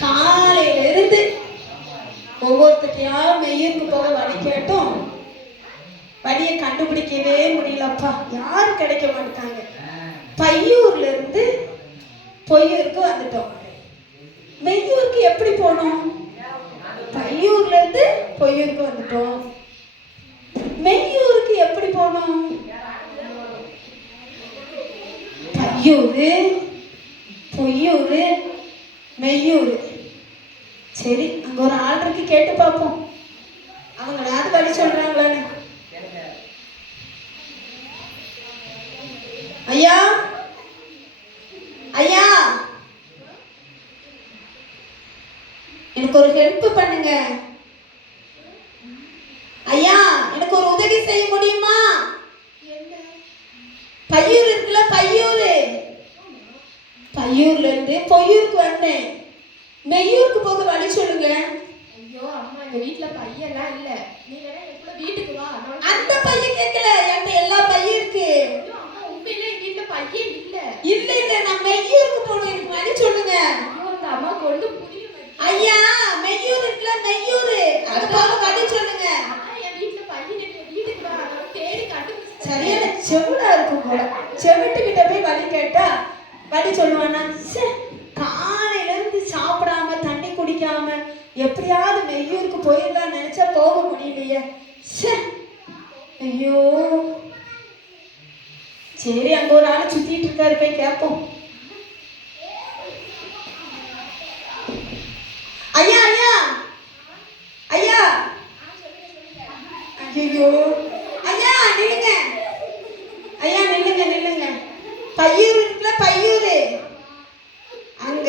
காலையில இருந்து ஒவ்வொருத்தையா மெய்யூருக்கு போக வழி கேட்டோம். வழியை கண்டுபிடிக்கவே முடியலப்பா. யாரும் கிடைக்க மாட்டாங்க. பையூர்ல இருந்து பொய்யூருக்கு வந்துட்டோம். மெய்யூருக்கு எப்படி போனோம்? பையூர்ல இருந்து பொய்யூருக்கு வந்துட்டோம். மெய்யூருக்கு எப்படி போனோம்? பையூரு, பொய்யூரு, மெய்யூரு. சரி, அங்க ஒரு ஆள் இருக்கு, கேட்டு பார்ப்போம். அவங்களாவது வழி சொல்றாங்களான்னு. ஐயா, ஐயா, எனக்கு ஒரு ஹெல்ப் பண்ணுங்க. ஐயா, எனக்கு ஒரு உதவி செய்ய முடியுமா? பையூர் இருக்குல்ல, பையூரு, பையூர்ல இருந்து பொய்யூருக்கு வந்தேன். மெய்யூருக்கு போக வழி சொல்லுங்க. ஐயோ அம்மா, எங்க வீட்ல பையெல்லாம் இல்ல. நீ வேணா எப்ப வீட்டுக்கு வா. அந்த பையன் கேட்கல, என்கிட்ட எல்லா பையும் இருக்கு. ஐயோ அம்மா, உண்மையில எங்க வீட்ல பையன் இல்ல. இல்ல இல்ல, நான் மெய்யூருக்கு போகணும், எனக்கு வழி சொல்லுங்க. ஐயோ, அந்த அம்மா கொண்டு புரிய மாட்டேங்குது. ஐயா, மெய்யூர் இருக்குல்ல, மெய்யூரு, அது போக வழி சொல்லுங்க. அம்மா, என் வீட்ல பையன் இல்ல, வீட்டுக்கு வா. நான் தேடி கண்டுபிடிச்சேன். சரியான செவிடா இருக்கும் போல. செவிட்டுக்கிட்ட போய் வழி கேட்டா வழி சொல்லுவானா? காலையில இருந்து சாப்பிடாம தண்ணி குடிக்காம எப்படியாவது மெய்யூருக்கு போயிடலாம் நினைச்சா போக முடியலையே. ஐயோ, சரி, அங்க ஒரு ஆள் சுத்திட்டு இருக்காரு, போய் கேட்போம். ஐயா, ஐயா, ஐயா, ஐயோ, ஐயா நில்லுங்க, ஐயா நில்லுங்க, நில்லுங்க. பையூர் இருக்குல்ல, பையூரு, அங்க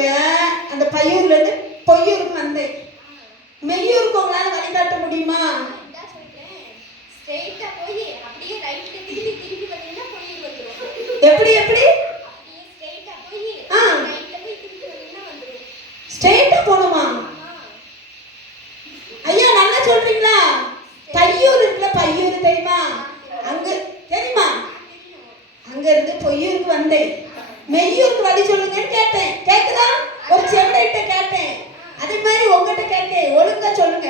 அந்த பையூர்ல இருந்து பொய்யூருக்கு வந்தேன். மெய்யூருக்கு உங்களால வழிகாட்ட முடியுமா? ஸ்ட்ரைட்டா போய் அப்படியே ரைட்ல திருப்பி வந்தீங்கன்னா பொய்யூர் வந்துரும். எப்படி எப்படி? அப்படியே ஸ்ட்ரைட்டா போய் ரைட்ல போய் திருப்பி வந்தீங்கன்னா வந்துரும். ஸ்ட்ரைட்டா போணுமா? ஐயா நல்லா சொல்றீங்களா? பையூர் இருக்குல்ல, பையூர் தெரியுமா? அங்க தெரியுமா? அங்க இருந்து பொய்யூருக்கு வந்தேன். மெய்யூருக்கு வழி சொல்லுங்கன்னு கேட்டேன். கேக்குதா? ஒரு செவிடைட்ட கேட்டேன். அதே மாதிரி உங்ககிட்ட கேட்டேன். ஒழுங்கா சொல்லுங்க.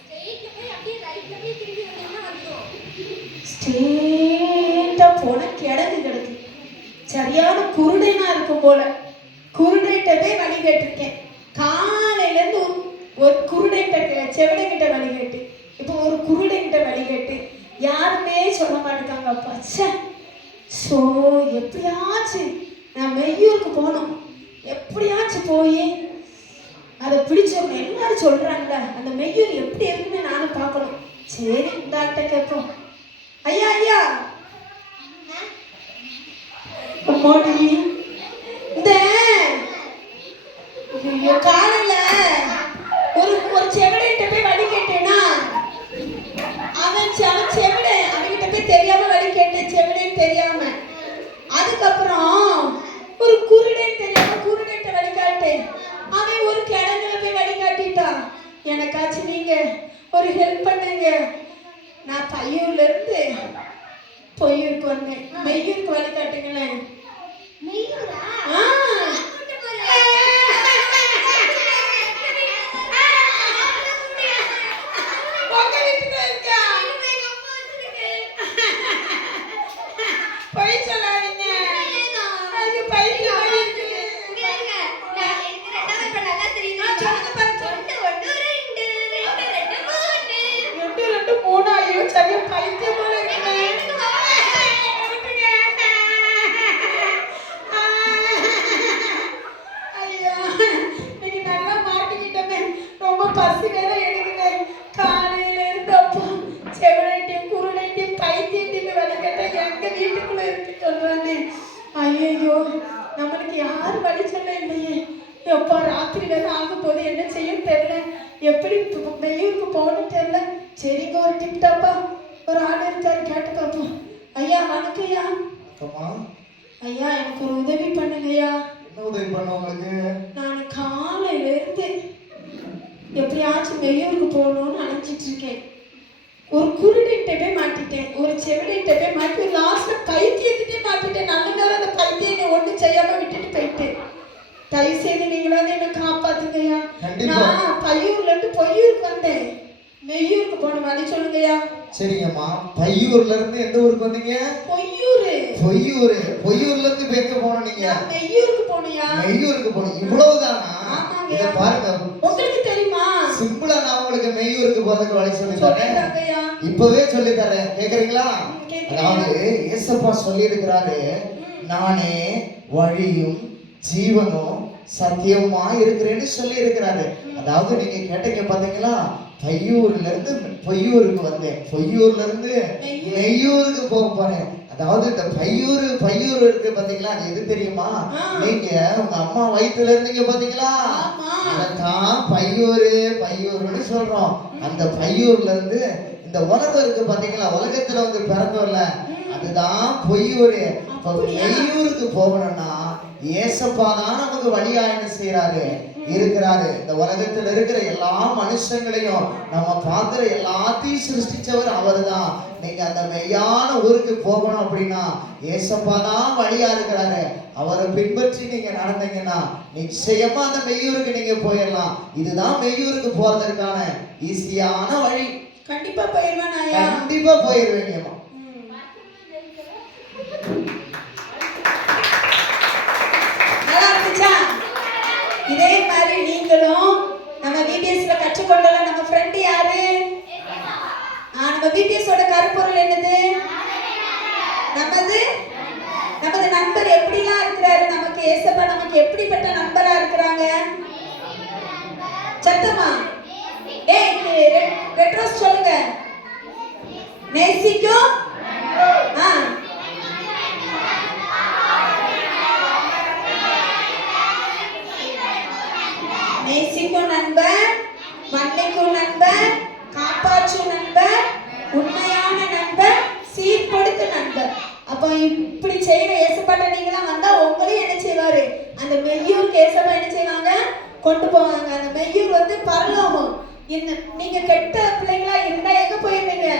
ஸ்ட்ரைட்டா போய் அப்படியே ரைட்ல போய் திருப்பி வந்தீங்கன்னா வந்துரும். ஸ்ட்ரைட்டா போன கிடக்கு கிடக்கு. சரியான குருடைனா இருக்கும் போல. குருடைட்ட போய் வழி கேட்டிருக்கேன். காலையில இருந்து ஒரு குருடைட்ட செவிடைகிட்ட வழி கேட்டு, இப்போ ஒரு குருடைகிட்ட வழி கேட்டு யாருமே சொல்ல மாட்டேங்காங்க. அப்பா ஸோ எப்படியாச்சும் நான் மெய்யூருக்கு போகணும். எப்படியாச்சும் போய் அதை பிடிச்சவங்க எல்லாரும் சொல்றாங்களே, அந்த மெய்யூர் எப்படி இருக்குன்னு நானும் பார்க்கணும். சரி, இந்த ஆள்கிட்ட கேட்போம். ஐயா, ஐயா, மோடி, இந்த காலையில ஒரு செவிடைகிட்ட போய் வழி கேட்டேனா, அவன் செவிடை, அவன்கிட்ட போய் தெரியாம வழி கேட்டேன், செவிடைன்னு தெரியாம. அதுக்கப்புறம் ஒரு குருடைன்னு தெரியாம குருடைட்ட வழி காட்டேன். அவன் ஒரு கிழங்குல போய் வழி காட்டிட்டான். எனக்காச்சும் நீங்க ஒரு ஹெல்ப் பண்ணுங்க. நான் பையூர்ல இருந்து பொய்யூருக்கு வந்தேன். மெய்யூருக்கு வழி காட்டுங்களேன். மெய்யூரா? ஐயோ, நம்மளுக்கு யாரும் வழி சொல்ல இல்லையே. எப்போ ராத்திரி வேலை ஆகும் போது என்ன செய்யும் தெரியல. எப்படி மெய்யூருக்கு போகணும் தெரியல. சரிங்க, ஒரு டிப்டாப்பா ஒரு ஆள் இருக்காரு, கேட்டு பார்ப்போம். ஐயா வணக்கம் ஐயா. ஐயா, எனக்கு ஒரு உதவி பண்ணுங்க ஐயா. என்ன உதவி பண்ண உங்களுக்கு? நான் காலையில இருந்து எப்படியாச்சும் மெய்யூருக்கு போகணும்னு நினைச்சிட்டு இருக்கேன். ஒரு குருடிட்ட போய் மாட்டிட்டேன், ஒரு செவிடிட்ட போய் மாட்டி, லாஸ்ட்ல பைத்தியத்திட்டே மாட்டிட்டேன். நல்ல நேரம் அந்த பைத்தியம் ஒன்றும் செய்யாம விட்டுட்டு போயிட்டேன். தயவு செய்து நீங்களாவது என்ன காப்பாத்துங்கய்யா. கண்டிப்பா. நான் பையூர்ல இருந்து பொய்யூருக்கு வந்தேன். மெய்யூருக்கு போன வழி சொல்லுங்கய்யா. சரிங்கம்மா, பையூர்ல இருந்து எந்த ஊருக்கு வந்தீங்க? பொய்யூரு. பொய்யூர்ல இருந்து இப்ப எங்க போன நீங்க? நான் மெய்யூருக்கு போனியா? மெய்யூருக்கு போனீங்க. இவ்வளவுதானா? ஆமாங்கய்யா. இத பாருங்க, உங்களுக்கு தெரியுமா? சிம்பிளா நான் உங்களுக்கு மெய்யூருக்கு போறதுக்கு வழி சொல்லி தரேன். சொல்லுங்கய்யா. இப்பவே சொல்லி தரேன், கேக்குறீங்களா? கேக்குறேன். அதாவது ஏசப்பா சொல்லி இருக்கிறாரு, நானே வழியும் ஜீவனும் சத்தியமா இருக்கிறேன்னு சொல்லி இருக்கிறாரு. அதாவது நீங்க கேட்டீங்க பாத்தீங்களா, பையூர்ல இருந்து பொய்யூருக்கு வந்தேன், பொய்யூர்ல இருந்து மெய்யூருக்கு போக போறேன். அதாவது இந்த பையூர் இருக்கு பாத்தீங்களா, அது எது தெரியுமா? நீங்க உங்க அம்மா வயித்துல இருந்தீங்க பாத்தீங்களா, அதான் பையூர்னு சொல்றோம். அந்த பையூர்ல இருந்து இந்த உலகம் இருக்கு பாத்தீங்களா, உலகத்துல வந்து பிறந்தோம்ல, அதுதான் பொய்யூரு. இப்ப மெய்யூருக்கு போகணும்னா ஏசப்பா தான் நமக்கு வழியா என்ன செய்யறாரு, இருக்கிறாரு. இந்த உலகத்துல இருக்கிற எல்லா மனுஷங்களையும் நம்ம பார்க்கிற எல்லாத்தையும் சிருஷ்டிச்சவர் அவரு தான். நீங்க அந்த மெய்யான ஊருக்கு போகணும் அப்படின்னா ஏசப்பா தான் வழியா இருக்கிறாரு. அவரை பின்பற்றி நீங்க நடந்தீங்கன்னா நிச்சயமா அந்த மெய்யூருக்கு நீங்க போயிடலாம். இதுதான் மெய்யூருக்கு போறதற்கான ஈஸியான வழி. கண்டிப்பா போயிருவேன். கண்டிப்பா போயிருவீங்கம்மா. இதே மாதிரி நீங்களும் நம்ம விபிஎஸ்ல கற்றுக்கொண்டல. நம்ம ஃப்ரெண்ட் யாரு? நம்ம விபிஎஸ் ஓட கருப்பொருள் என்னது? நமது நண்பர் எப்படிலாம் இருக்கிறாரு? நமக்கு ஏசப்பா நமக்கு எப்படிப்பட்ட நண்பரா இருக்கிறாங்க? சத்தமா ரெட்ரோஸ் சொல்லுங்க. நேசிக்கும் நேசிக்கும் நண்பர், மன்னிக்கும் நண்பர், காப்பாற்றும் நண்பர், உண்மையான நண்பர், சீர்படுத்தும் நண்பர். அப்போ இப்படி செய்யற ஏசப்பாட்ட நீங்களாம் வந்தா உங்களையும் என்ன செய்வாரு? அந்த மெய்யூருக்கு ஏசப்பா என்ன செய்வாங்க? கொண்டு போவாங்க. அந்த மெய்யூர் வந்து பரலோகம். நீங்க கெட்ட பிள்ளைங்களா இருந்தா எங்க போயிருவீங்க?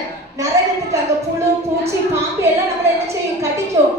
நரகத்துக்கு. அங்க புழு பூச்சி பாம்பு எல்லாம் நம்மள என்ன செய்யும்? கடிக்கும்.